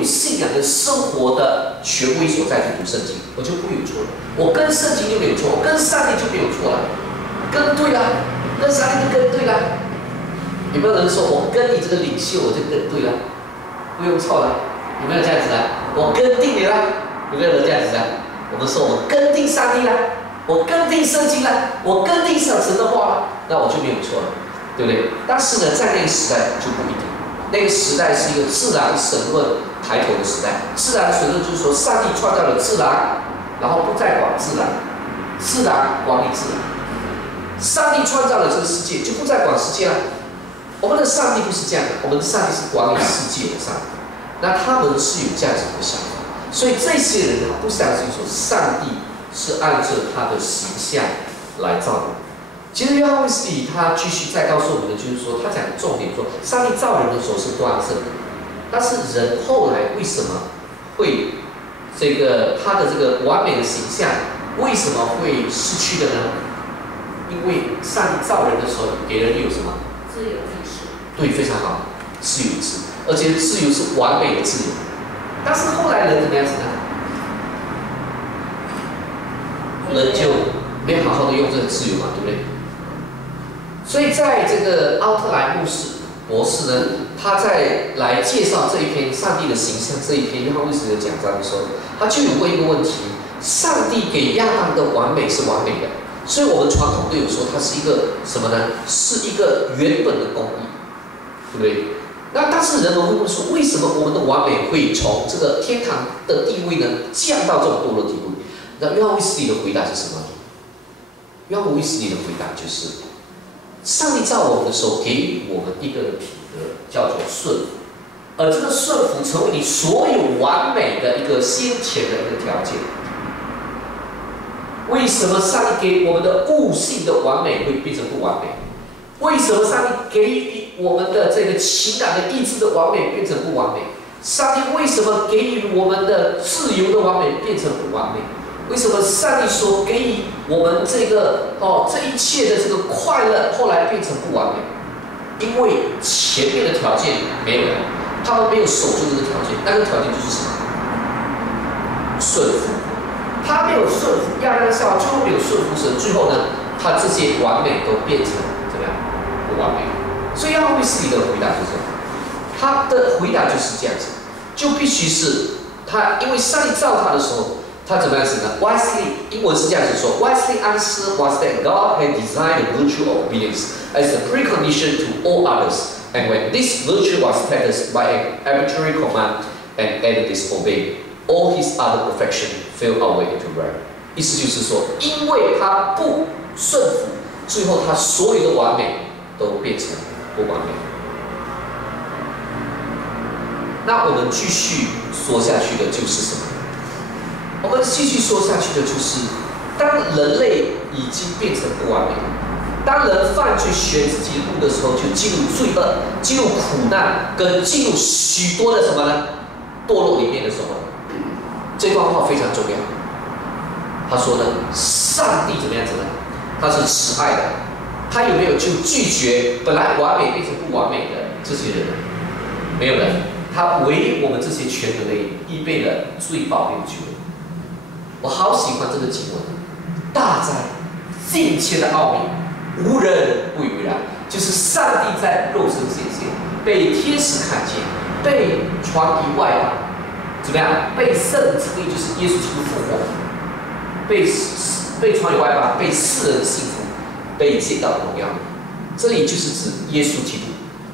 有信仰的生活的权威所在去读圣经，我就不会有错了。我跟圣经就没有错，我跟上帝就没有错了，跟对了，跟上帝就跟对了。有没有人说我跟你这个领袖我就跟对了，不用错了？有没有这样子啊？我跟定你了，有没有人这样子啊？我们说我跟定上帝了，我跟定圣经了，我跟定神的话了，那我就没有错了，对不对？但是呢，在那个时代就不一定。那个时代是一个自然神论抬头的时代。自然神论就是说，上帝创造了自然，然后不再管自然，自然管理自然。上帝创造了这个世界，就不再管世界了。我们的上帝不是这样的，我们的上帝是管理世界的上帝。那他们是有这样子的想法，所以这些人他不相信说上帝是按照他的形象来造人。其实约翰卫斯理他继续再告诉我们的就是说，他讲的重点说，上帝造人的时候是端正的，但是人后来为什么会这个他的这个完美的形象为什么会失去的呢？因为上帝造人的时候给人有什么？自由意识。对，非常好，自由意志，而且自由是完美的自由。但是后来人怎么样子呢？人就没有好好的用这个自由嘛，对不对？所以在这个奥特莱博士呢，他在来介绍这一篇上帝的形象这一篇约翰卫斯理的讲章的时候，他就有问一个问题：上帝给亚当的完美是完美的，所以我们传统都有说它是一个什么呢？是一个原本的公义，对不对？那但是人们会问说，为什么我们的完美会从这个天堂的地位呢降到这种堕落地位？那约翰卫斯理的回答是什么？约翰卫斯理的回答就是，上帝造我们的时候给予我们一个品格叫做顺服，而这个顺服成为你所有完美的一个先前的一个条件。为什么上帝给我们的悟性的完美会变成不完美？为什么上帝给予我们的这个情感的意志的完美变成不完美？上帝为什么给予我们的自由的完美变成不完美？为什么上帝所给予我们这个这一切的这个快乐后来变成不完美？因为前面的条件没有了，他们没有守住这个条件，那个条件就是什么？顺服。他没有顺服，亚当夏娃最后没有顺服神，最后呢，他这些完美都变成怎么样？不完美。所以约翰卫斯理的回答就是这样，他的回答就是这样子，就必须是他，因为上帝造他的时候，他怎么样子呢 ？Wesley 英文是这样子说 ：Wesley answer was that God had designed the virtue of obedience as a precondition to all others, and when this virtue was practiced by an arbitrary command and either disobeyed.All his other perfection fell away into right。意思就是说，因为他不顺服，最后他所有的完美都变成不完美。那我们继续说下去的就是什么？我们继续说下去的就是，当人类已经变成不完美，当人犯罪选自己的路的时候，就进入罪恶、进入苦难，跟进入许多的什么呢？堕落里面的时候。这段话非常重要。他说呢，上帝怎么样子呢？他是慈爱的，他有没有就拒绝本来完美变成不完美的这些人呢？没有人，他为我们这些全人类预备了最宝贵的救恩。我好喜欢这个经文，大哉近前的奥秘，无人不以为然。就是上帝在肉身显现，被天使看见，被传以外邦。怎么样？被圣称义就是耶稣基督复活，被传以外邦，被世人信服，被见到荣耀。这里就是指耶稣基督，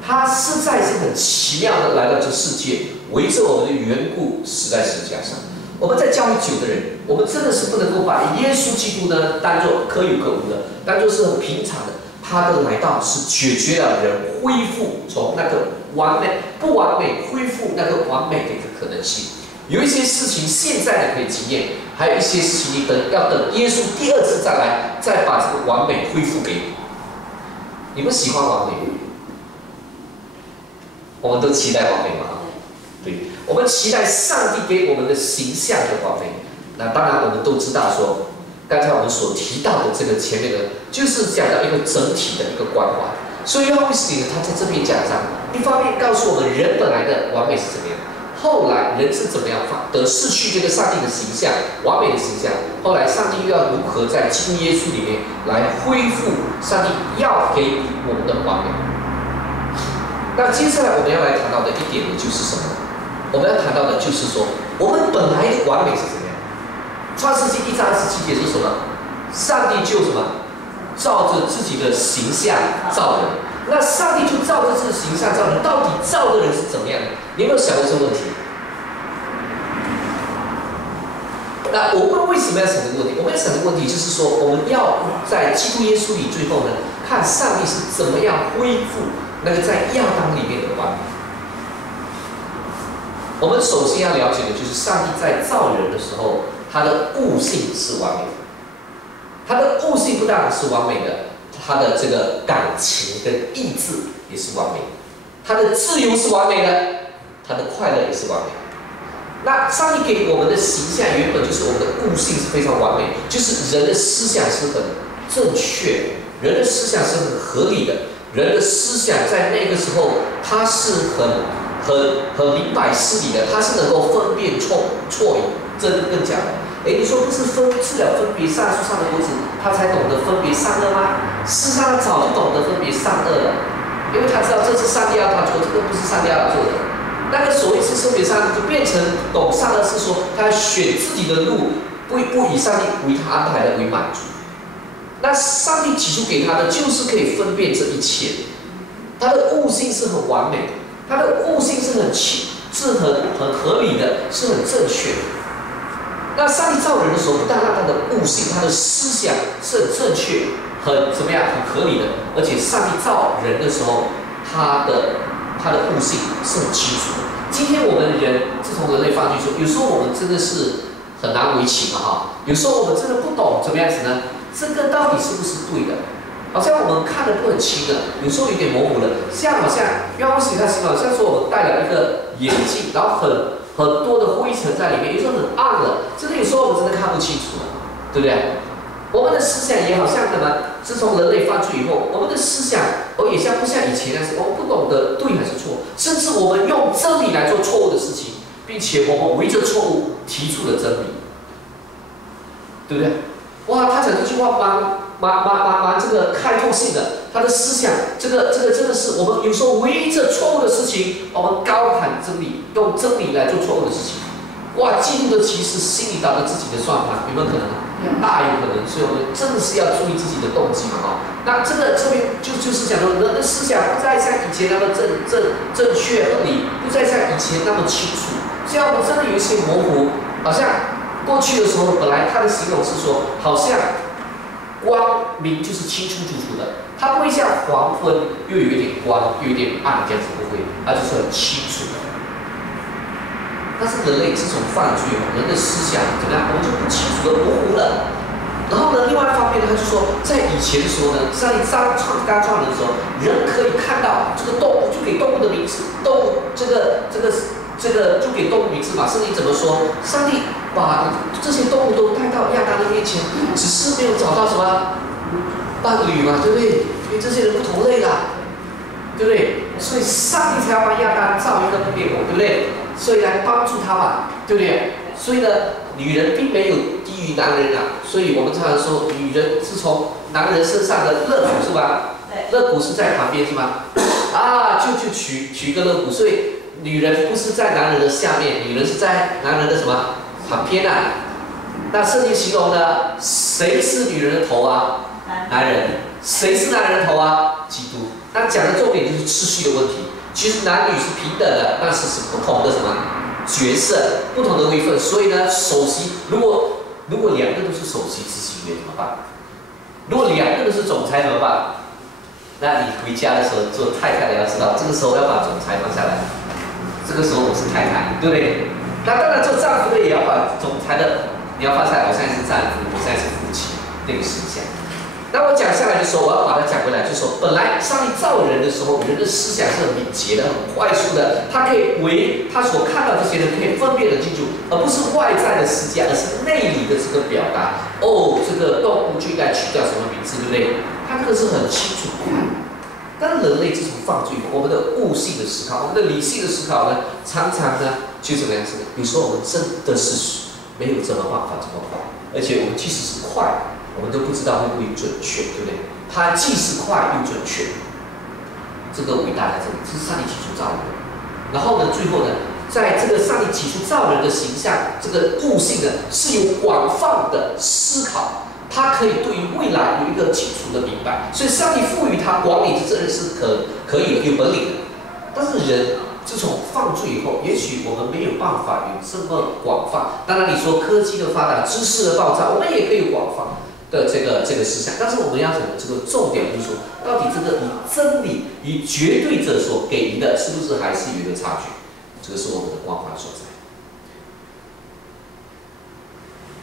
他实在是很奇妙的来到这世界，为着我们的缘故死在十字架上。我们在教会久的人，我们真的是不能够把耶稣基督呢当作可有可无的，当作是很平常的。他的来到是解决了人恢复从那个完美不完美恢复那个完美的一个可能性。有一些事情现在可以经验，还有一些事情要等耶稣第二次再来，再把这个完美恢复给你。你们喜欢完美？我们都期待完美嘛？对，我们期待上帝给我们的形象的完美。那当然，我们都知道说，刚才我们所提到的这个前面的，就是讲到一个整体的一个关怀。所以约翰卫斯理呢，他在这边讲章，一方面告诉我们人本来的完美是怎么样。后来人是怎么样失去这个上帝的形象，完美的形象？后来上帝又要如何在基督耶稣里面来恢复上帝要给予我们的完美？那接下来我们要来谈到的一点呢，就是什么？我们要谈到的就是说，我们本来的完美是怎么样？创世纪1章27节是什么？上帝就什么？照着自己的形象造人。那上帝就照着自己的形象造人，到底造的人是怎么样的？你有没有想过这个问题？那我们为什么要想这个问题？我们要想这个问题，就是说，我们要在基督耶稣里，最后呢，看上帝是怎么样恢复那个在亚当里面的完美。我们首先要了解的就是，上帝在造人的时候，他的悟性是完美的。他的悟性不但是完美的，他的这个感情跟意志也是完美的，他的自由是完美的，他的快乐也是完美的。那上帝给我们的形象原本就是我们的悟性是非常完美，就是人的思想是很正确，人的思想是很合理的，人的思想在那个时候他是很明白事理的，他是能够分辨错与真跟假的。你说不是分别善树上的果子，他才懂得分别善恶吗？事实上，他早就懂得分别善恶了，因为他知道这是上帝要他做，这个不是上帝要他做的。那个所谓是分别善恶，就变成懂善恶是说，他选自己的路，不以上帝为他安排的为满足。那上帝起初给他的就是可以分辨这一切，他的悟性是很完美的，他的悟性是很合理的，是很正确的。那上帝造人的时候，不但让他的悟性、他的思想是很正确、很怎么样、很合理的，而且上帝造人的时候，他的悟性是很清楚的。今天我们人自从人类放弃之后，有时候我们真的是很难为情的哈。有时候我们真的不懂怎么样子呢？这个到底是不是对的？好像我们看得不很清的，有时候有点模糊了。像好像约翰写他形容，像说我们戴了一个眼镜，然后很多的灰尘在里面，有时候很暗了，真的有时候我们真的看不清楚了，对不对？我们的思想也好像什么？自从人类犯罪以后，我们的思想也像不像以前那样子，我们不懂得对还是错，甚至我们用真理来做错误的事情，并且我们围着错误提出了真理，对不对？哇，他讲这句话蛮这个开拓性的，他的思想这个真的是我们有时候围着错误的事情，我们高喊真理，用真理来做错误的事情。哇，嫉妒的其实心里打着自己的算盘，有没有可能？大有可能，所以我们真的是要注意自己的动机嘛哈。那这边就是讲说，人的思想不再像以前那么正确合理，不再像以前那么清楚。这样我们真的有一些模糊，好像过去的时候，本来他的形容是说，好像光明就是清清楚楚的，它不会像黄昏又有一点光又有一点暗这样子，不会，它就是很清楚的。但是人类自从犯罪后，人的思想怎么样，我们就不清楚的模糊了。然后呢，另外一方面呢，他就说，在以前的时候呢，上帝刚创人的时候，人可以看到这个动物，就给动物的名字，动物这个就给动物名字嘛。圣经怎么说？上帝把这些动物都带到亚当的面前，只是没有找到什么伴侣嘛，对不对？因为这些人不同类啦，对不对？所以上帝才要帮亚当造一个面孔，对不对？所以来帮助他嘛，对不对？所以呢，女人并没有低于男人啊。所以我们常常说，女人是从男人身上的肋骨是吧？肋骨是在旁边是吗？啊，就取一个肋骨，所以女人不是在男人的下面，女人是在男人的什么旁边啊？那圣经形容呢，谁是女人的头啊？男人。谁是男人的头啊？基督。那讲的重点就是秩序的问题。其实男女是平等的，但是是不同的什么角色，不同的位分。所以呢，首席如果两个都是首席执行员怎么办？如果两个都是总裁怎么办？那你回家的时候做太太的要知道，这个时候要把总裁放下来。这个时候我是太太，对不对？那当然做丈夫的也要把总裁的你要放下来。我现在是丈夫，我现在是夫妻，那个形象。那我讲下来的时候，我要把它讲回来，就是说，本来上帝造人的时候，人的思想是很敏捷的、很快速的，他可以为他所看到这些人可以分辨得清楚，而不是外在的世界，而是内里的这个表达。哦，这个动物就应该取叫什么名字，对不对？他这个是很清楚快。但是人类自从犯罪以后，我们的悟性的思考，我们的理性的思考呢，常常呢就怎么样子？有时候我们真的是没有这么办法这么快，而且我们即使是快，我们都不知道会不会准确，对不对？它既是快又准确，这个伟大在这里，这是上帝起初造人。然后呢，最后呢，在这个上帝起初造人的形象，这个悟性呢是有广泛的思考。他可以对于未来有一个清楚的明白，所以上帝赋予他管理的责任是可以的，有本领的。但是人自从犯罪以后，也许我们没有办法有这么广泛。当然，你说科技的发达、知识的爆炸，我们也可以有广泛的这个思想。但是我们要讲的这个重点就是说，到底这个以真理、以绝对者所给予的，是不是还是有一个差距？这个是我们的光环所在。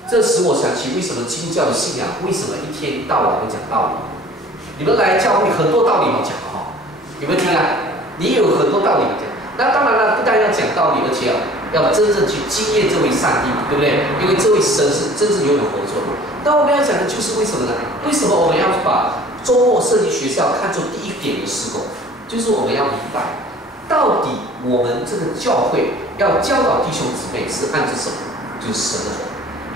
这使我想起，为什么基督教的信仰为什么一天到晚都讲道理？你们来教会很多道理好讲哈，有没有听啊？你有很多道理好讲。那当然了，不但要讲道理，而且要真正去经验这位上帝，对不对？因为这位神是真正与我们合作的。那我们要讲的就是为什么呢？为什么我们要把周末设计学校看作第一点的事工？就是我们要明白，到底我们这个教会要教导弟兄姊妹是按着什么？就是神的话。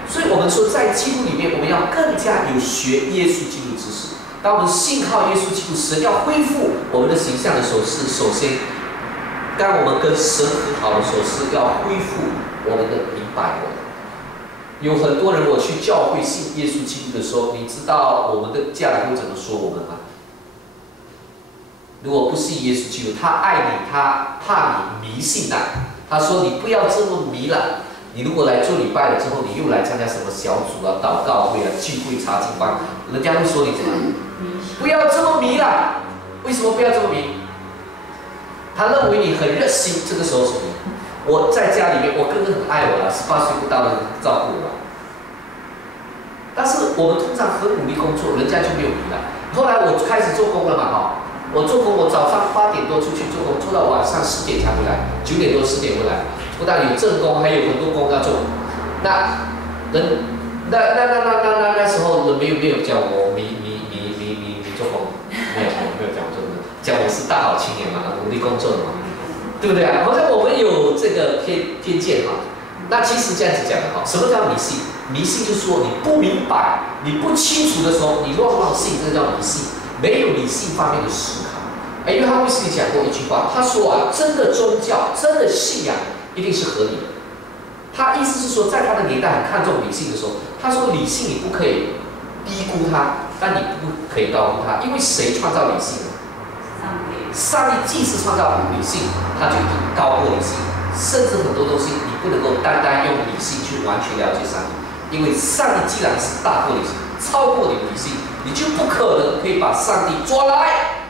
所以我们说，在基督里面，我们要更加有学耶稣基督知识。当我们信靠耶稣基督，神要恢复我们的形象的时候，是首先，当我们跟神和好的时候，是要恢复我们的明白我们。有很多人，我去教会信耶稣基督的时候，你知道我们的家人会怎么说我们吗？如果不信耶稣基督，他爱你，他怕你迷信啊。他说你不要这么迷了。你如果来做礼拜了之后，你又来参加什么小组啊、祷告会啊、聚会查经班，人家会说你怎么？不要这么迷啦！为什么不要这么迷？他认为你很热心，这个时候什么？我在家里面，我哥哥很爱我啦，18岁不到的照顾我。但是我们通常很努力工作，人家就没有迷了。后来我开始做工了嘛，哈，我做工，我早上8点多出去做工，做到晚上10点才回来，9点多10点回来。不但有正工，还有很多工要做。那时候人没有叫我迷做工，没有叫我做工，叫我是大好青年嘛，努力工作的嘛，对不对啊？好像我们有这个偏见哈。那其实这样子讲的哈，什么叫迷信？迷信就是说你不明白、你不清楚的时候，你乱信，这叫迷信，没有理性方面的思考。约翰卫斯理讲过一句话，他说啊，真的宗教、真的信仰。一定是合理的。他意思是说，在他的年代很看重理性的时候，他说理性你不可以低估它，但你不可以高估它，因为谁创造理性呢？上帝既是创造理性，他就一定高过理性。甚至很多东西你不能够单单用理性去完全了解上帝，因为上帝既然是大过理性、超过你的理性，你就不可能可以把上帝抓来。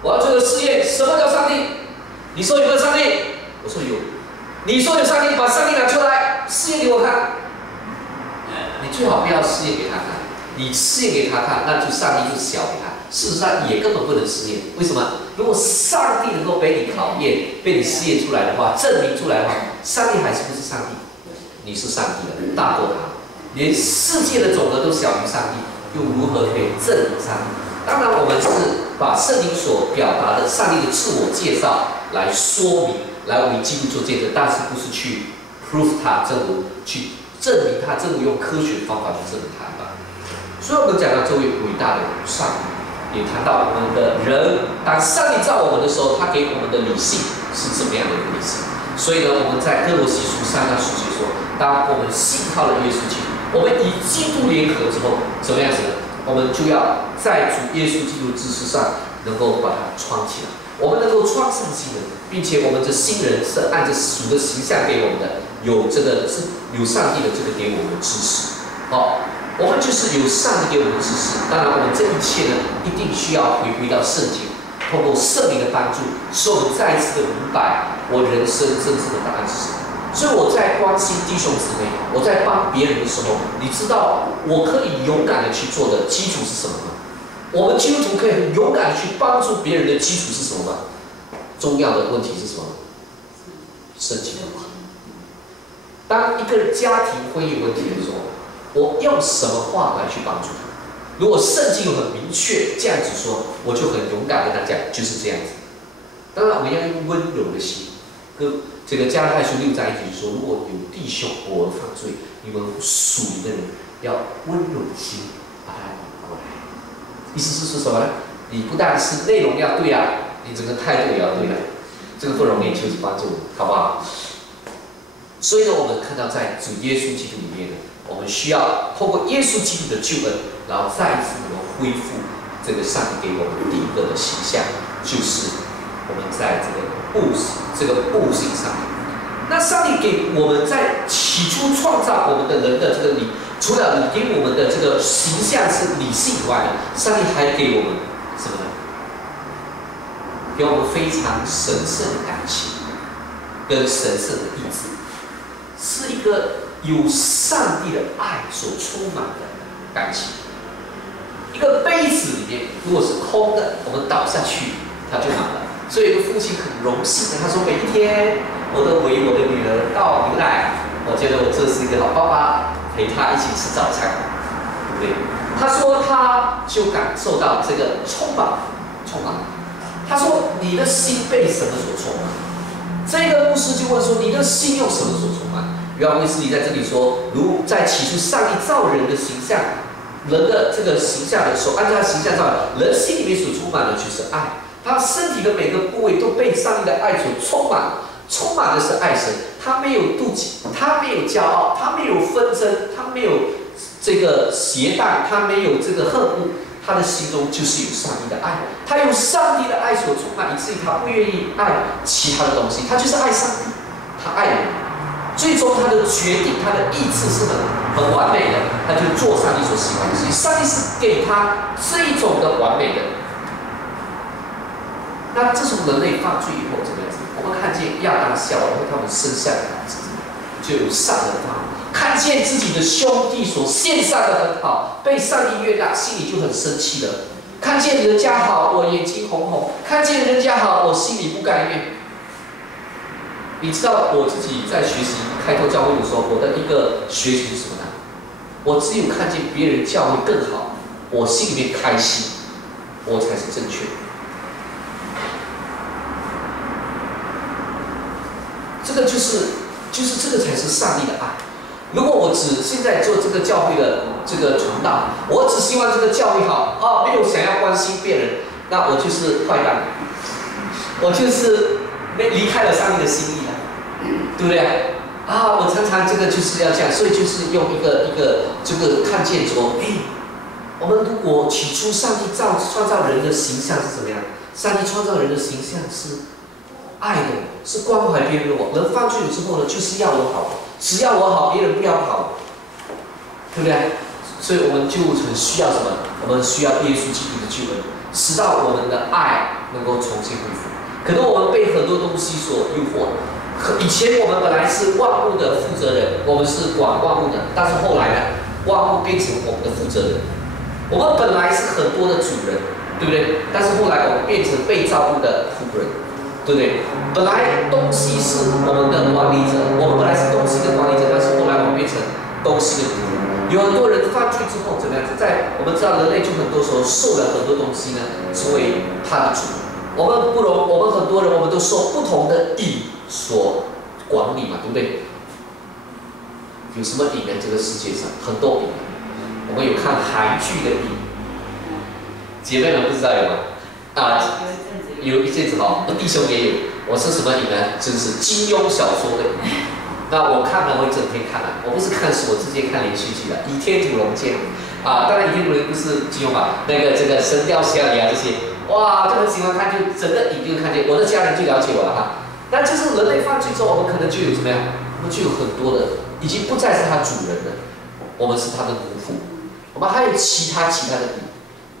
我要做个试验，什么叫上帝？你说有没有上帝？我说有。你说有上帝，把上帝拿出来试验给我看。你最好不要试验给他看，你试验给他看，那就上帝就小给他。事实上也根本不能试验，为什么？如果上帝能够被你考验、被你试验出来的话，证明出来的话，上帝还是不是上帝？你是上帝的，大过他，连世界的总额都小于上帝，又如何可以证明上帝？当然，我们是把圣经所表达的上帝的自我介绍来说明。来为基督做见证，但是不是去 prove 他，去证明他，用科学的方法去证明他吧。所以我们讲到这位伟大的上帝，也谈到我们的人，当上帝造我们的时候，他给我们的理性是怎么样的一个理性？所以呢，我们在哥罗西书3章10节说，当我们信靠了耶稣基督，我们与基督联合之后，怎么样子呢？我们就要在主耶稣基督知识上能够把它穿起来。我们能够创上新人，并且我们这新人是按着主的形象给我们的，有上帝的这个给我们的知识。好，我们就是有上帝给我们的知识。当然，我们这一切呢，一定需要回归到圣经，通过圣灵的帮助，使我们再一次的明白我人生真正的答案是什么。所以我在关心弟兄姊妹，我在帮别人的时候，你知道我可以勇敢的去做的基础是什么吗？我们基督徒可以很勇敢的去帮助别人的基础是什么吗？重要的问题是什么？圣经的话。当一个家庭婚姻有问题的时候，我用什么话来去帮助他？如果圣经有很明确这样子说，我就很勇敢跟他讲，就是这样子。当然，我们要用温柔的心。跟这个加拉太书6章1节说，如果有弟兄偶尔犯罪，你们属灵的人要温柔的心把他引过来。意思是说什么呢？你不但是内容要对啊，你整个态度也要对啊。这个不容易，就是帮助我们，好不好？所以呢，我们看到在主耶稣基督里面呢，我们需要透过耶稣基督的救恩，然后再一次能够恢复这个上帝给我们第一个的形象，就是我们在这个悟性上面。那上帝给我们在起初创造我们的人的这个除了你给我们的这个形象是理性以外呢，上帝还给我们什么呢？给我们非常神圣的感情跟神圣的意志，是一个有上帝的爱所充满的感情。一个杯子里面如果是空的，我们倒下去它就满了。所以，一个父亲很荣幸的，他说：“每一天我都为我的女儿倒牛奶，我觉得我这是一个好爸爸，陪她一起吃早餐，对不对？”他说，他就感受到这个充满。他说：“你的心被什么所充满？”这个牧师就问说：“你的心用什么所充满？”约翰卫斯理在这里说：“如在起初，上帝造人的形象，人的这个形象的时候，按照他形象造人心里面所充满的就是爱。”他身体的每个部位都被上帝的爱所充满的是爱神。他没有妒忌，他没有骄傲，他没有纷争，他没有这个邪荡，他没有这个恨恶。他的心中就是有上帝的爱，他用上帝的爱所充满，以至于他不愿意爱其他的东西，他就是爱上帝，他爱人。最终他的决定，他的意志是很完美的，他就做上帝所喜欢的事情。上帝是给他这一种的完美的。那自从人类犯罪以后，怎么样子？我们看见亚当夏娃他们生下来的孩子就有善的方，看见自己的兄弟所献上的很好，被上帝悦纳，心里就很生气了。看见人家好，我眼睛红红；看见人家好，我心里不甘愿。你知道我自己在学习开拓教会的时候，我的一个学习是什么呢？我只有看见别人教会更好，我心里面开心，我才是正确的。这个就是这个才是上帝的爱。如果我只现在做这个教会的这个传道，我只希望这个教会好没有想要关心别人，那我就是坏蛋，我就是离开了上帝的心意了，对不对？我常常这个就是要这样，所以就是用一个这个看见说，我们如果起初上帝创造人的形象是怎么样？上帝创造人的形象是爱的，是关怀别人的。人犯罪了之后呢，就是要我好，只要我好，别人不要好，对不对？所以我们就很需要什么？我们需要耶稣基督的救恩，使到我们的爱能够重新恢复。可能我们被很多东西所诱惑，以前我们本来是万物的负责人，我们是管万物的，但是后来呢，万物变成我们的负责人。我们本来是很多的主人，对不对？但是后来我们变成被照顾的仆人。对不对？本来东西是我们的管理者，我们本来是东西的管理者，但是后来我们变成东西的主人。有很多人犯罪之后怎么样子？我们知道人类就很多时候受了很多东西呢，成为他的主。我们很多人我们都受不同的瘾所管理嘛，对不对？有什么瘾呢？这个世界上很多瘾。我们有看韩剧的瘾，姐妹们不知道有吗？有一阵子弟兄也有。我是什么瘾呢？就是金庸小说的瘾。那我看了，我一整天看了。我不是看书，我直接看连续剧了，《倚天屠龙剑》当然，《倚天屠龙》不是金庸嘛，这个《神雕侠侣》这些，哇，就很喜欢看，就整个瘾就看见。我的家人就了解我了那就是人类犯罪之后，我们可能就有怎么样？我们就有很多的，已经不再是他主人了，我们是他的奴仆。我们还有其他的瘾，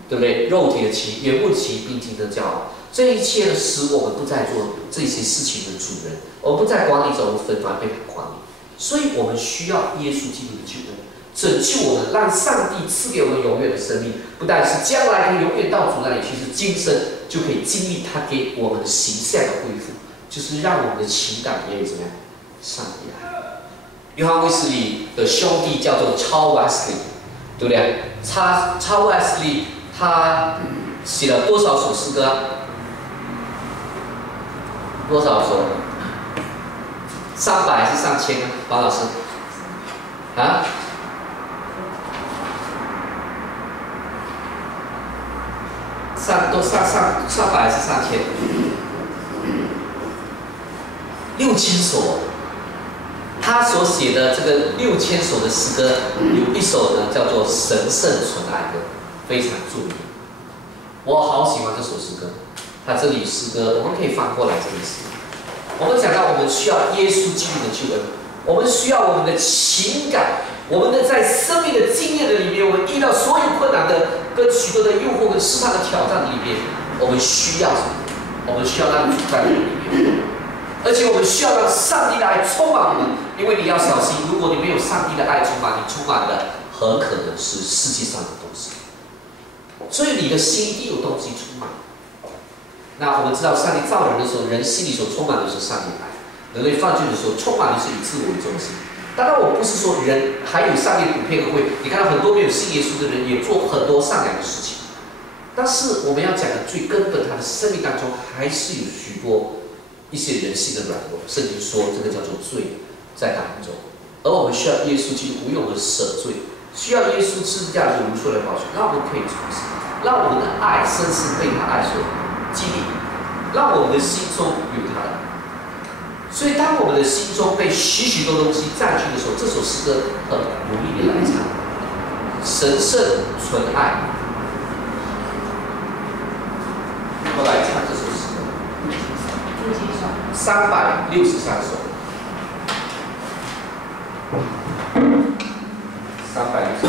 对不对？肉体的情、眼目的情、并经的骄傲。这一切呢，使我们不再做这些事情的主人，我们不再管理着我们纷繁被他管理。所以我们需要耶稣基督的救恩，拯救我们，让上帝赐给我们永远的生命。不但是将来可以永远到主那里去，是今生就可以经历他给我们的形象的恢复，就是让我们的情感也有怎么样？上帝爱。约翰卫斯理的兄弟叫做超威斯理，对不对？卫斯理他写了多少首诗歌？多少首？300还是上千？王老师？啊？上百还是上千？6000首。他所写的这个6000首的诗歌，有一首呢叫做《神圣纯爱歌》，非常著名。我好喜欢这首诗歌。他这里诗歌，我们可以翻过来这里诗。我们讲到我们需要耶稣基督的救恩，我们需要我们的情感，我们的在生命的经验的里面，我们遇到所有困难的、跟许多的诱惑跟试探的挑战的里面，我们需要什么？我们需要让主在我们里面。而且我们需要让上帝的爱充满我们，因为你要小心，如果你没有上帝的爱充满，你充满的很可能是世界上的东西。所以你的心一定有东西充满。那我们知道，上帝造人的时候，人心里所充满的是上帝的爱；人类犯罪的时候，充满的是以自我为中心。当然，我不是说人还有上帝普遍和会，你看到很多没有信耶稣的人也做很多善良的事情。但是我们要讲的最根本，他的生命当中还是有许多一些人性的软弱。圣经说这个叫做罪在当中，而我们需要耶稣基督无用的赦罪，需要耶稣十字架的无数的宝血，让我们可以重生，让我们的爱深深被他爱所激励，让我们的心中有他的爱。所以当我们的心中被许多东西占据的时候，这首诗歌很容易的来唱。神圣纯爱，我来唱这首诗歌。363首。363首。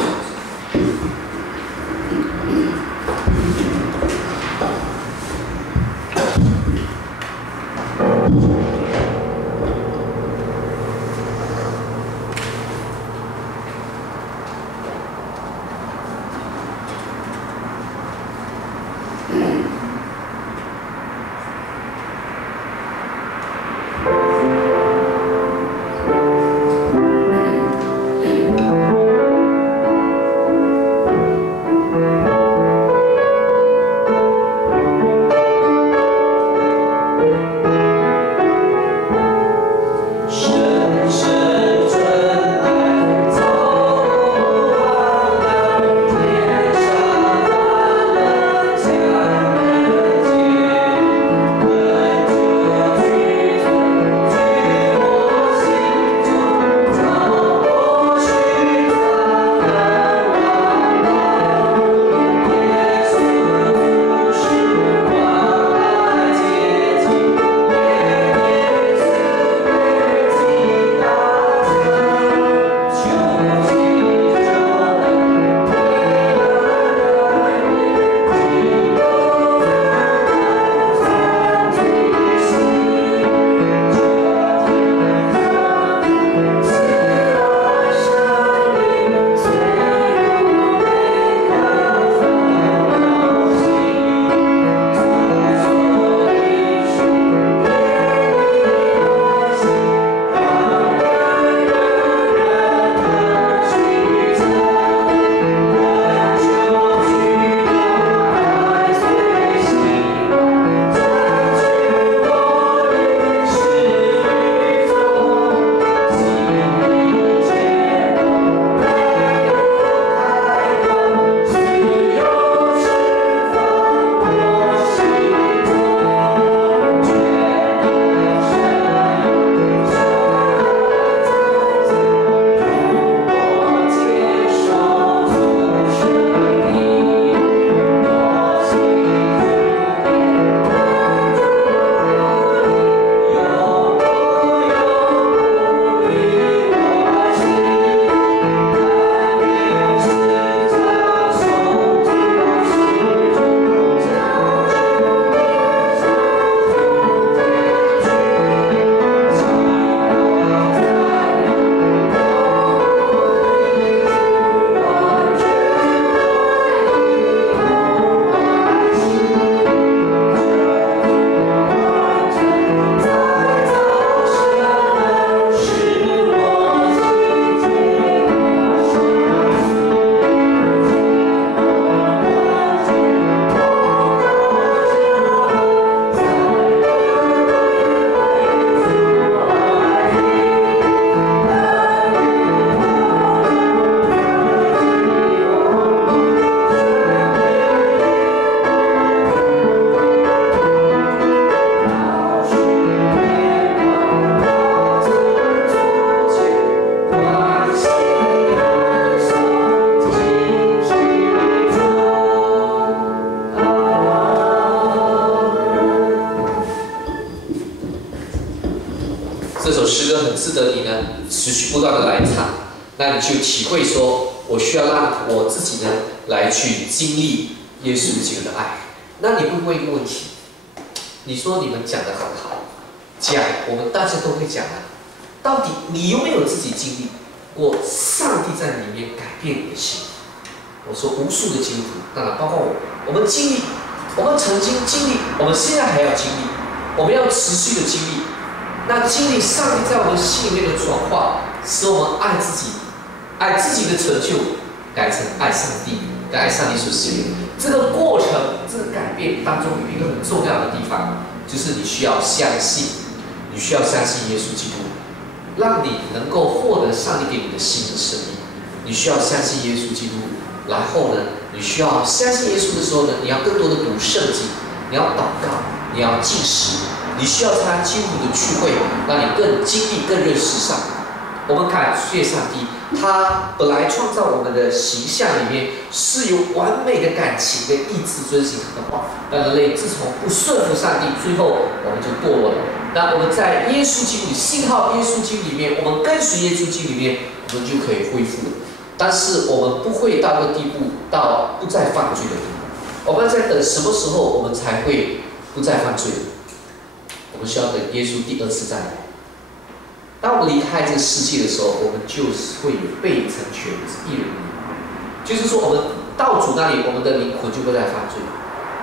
持续不断的来唱，那你就体会说，我需要让我自己呢来去经历耶稣基督的爱。那你会问一个问题，你说你们讲得很好，讲我们大家都会讲啊，到底你有没有自己经历过上帝在里面改变你的心？我说无数的基督徒，当然包括我们经历，我们曾经经历，我们现在还要经历，我们要持续的经历。那经历上帝在我们心里面的转化，使我们爱自己，爱自己的成就，改成爱上帝，爱上帝所赐予。这个过程，这个改变当中有一个很重要的地方，就是你需要相信，你需要相信耶稣基督，让你能够获得上帝给你的新的生命。你需要相信耶稣基督，然后呢，你需要相信耶稣的时候呢，你要更多的读圣经，你要祷告，你要禁食。你需要参加基督徒的聚会，让你更经历、更认识上帝。我们看谢上帝，他本来创造我们的形象里面是有完美的感情跟意志遵行他的话，但人类自从不顺服上帝，最后我们就堕落了。那我们在耶稣基督里，信靠耶稣基督里面，我们跟随耶稣基督里面，我们就可以恢复了。但是我们不会到个地步，到不再犯罪的地步。我们在等什么时候，我们才会不再犯罪？我们需要等耶稣第二次再来。当我们离开这个世界的时候，我们就是会有被成全的义人。就是说，我们到主那里，我们的灵魂就不再犯罪。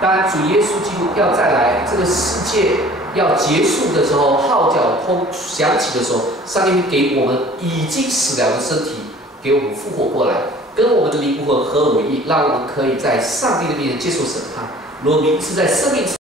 当主耶稣基督要再来，这个世界要结束的时候，号角响起的时候，上帝会给我们已经死了的身体，给我们复活过来，跟我们的灵魂合而为一，让我们可以在上帝的面前接受审判。我们名字在生命册